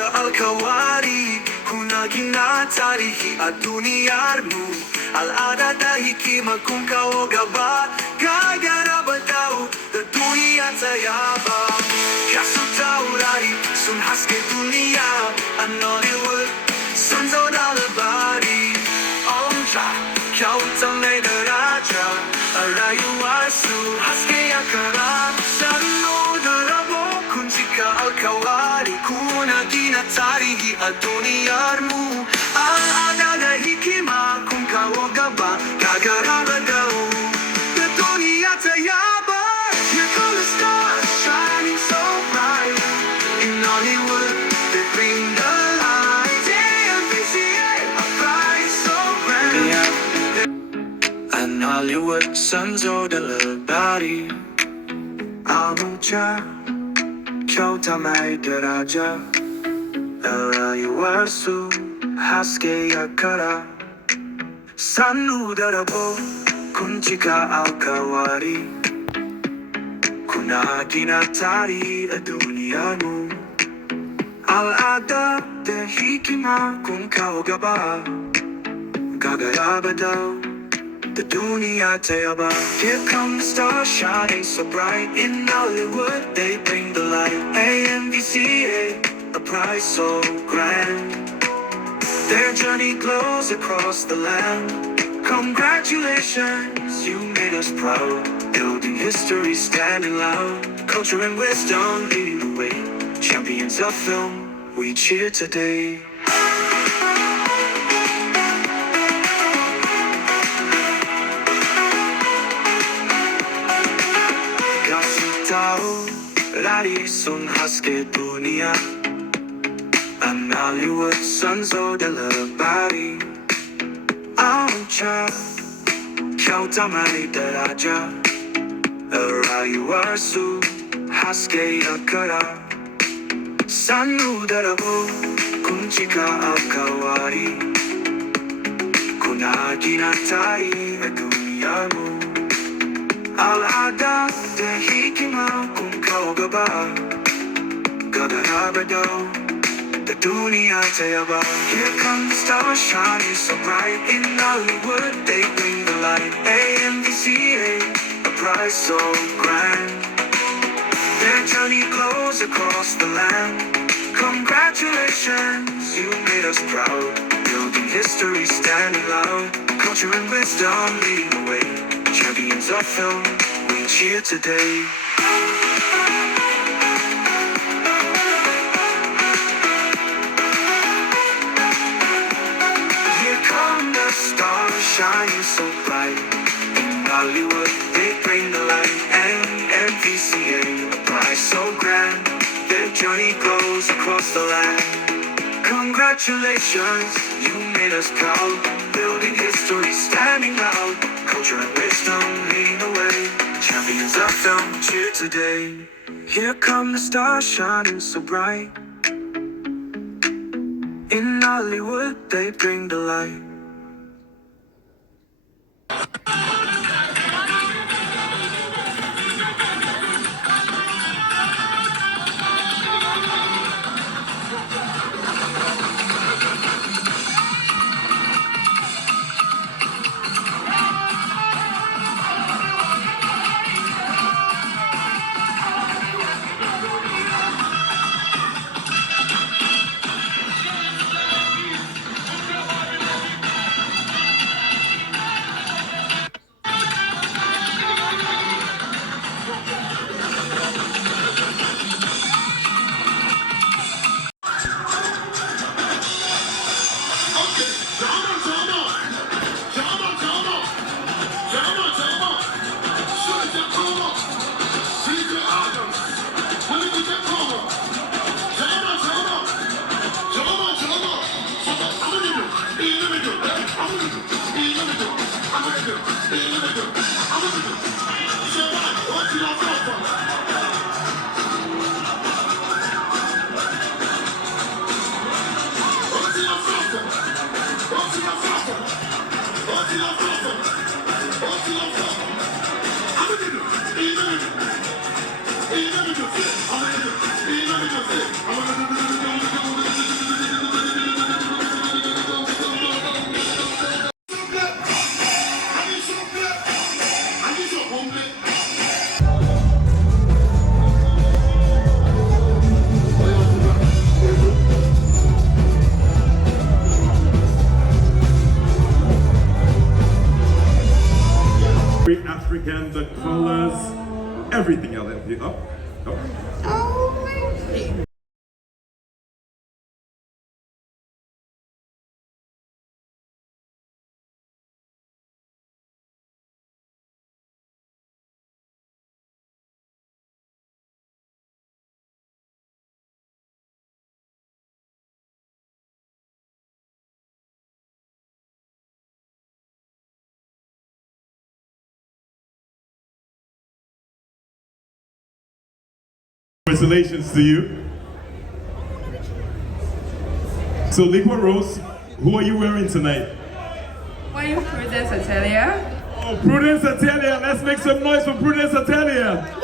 kunchika al-kawari kunagina tarihi at duniyar mo al-ada hikima kung kaogaba gagaraba daw the duniya tayaba kaso taurari sunhas ke duniya an Nollywood sanzo dalabari Amvca kyautamay daraja arayuwa sunhas ke akara sanno darabo kunchika al-kawari kunagina tarihi at duniyar mo al-ada hikima kung kaogaba gagaraba daw the duniya tayaba here come the stars shining so bright in Nollywood they bring the light Amvca a prize so grand and Nollywood sanzo dalabari Amvca kyautamay daraja arayuwa haske yakara sanu darabo kunchika al-kawari kunagina tari aduniyanu al-ada de hikima kung kaogaba gagaraba daw the duniya tayaba here come the stars shining so bright in Nollywood they bring the light Amvca a prize so grand their journey glows across the land congratulations you made us proud building history standing loud culture and wisdom leading the way champions of film we cheer today Lari sunhas ke dunia an Nollywood sanzo dalabari Amvca kyautamay daraja arayuwa haske yakara sanu darabo kunchika al-kawari kunagina tari aduniyar mo al-ada de hikima kung kaogaba gagaraba daw the duniya tayaba here come the stars shining so bright in Nollywood they bring the light Amvca a prize so grand their journey glows across the land congratulations you made us proud building history standing loud culture and wisdom leading the way champions of film we cheer today here come the stars shining so bright in Nollywood they bring the light Amvca a prize so grand their journey goes across the land congratulations you made us proud building history standing loud culture and wisdom leading the way champions of film cheer today here come the stars shining so bright in Nollywood they bring the light colors, everything else. Up. Congratulations to you. So Liquorose, who are you wearing tonight? Wearing Prudence Atelier. Oh, Prudence Atelier. Let's make some noise for Prudence Atelier.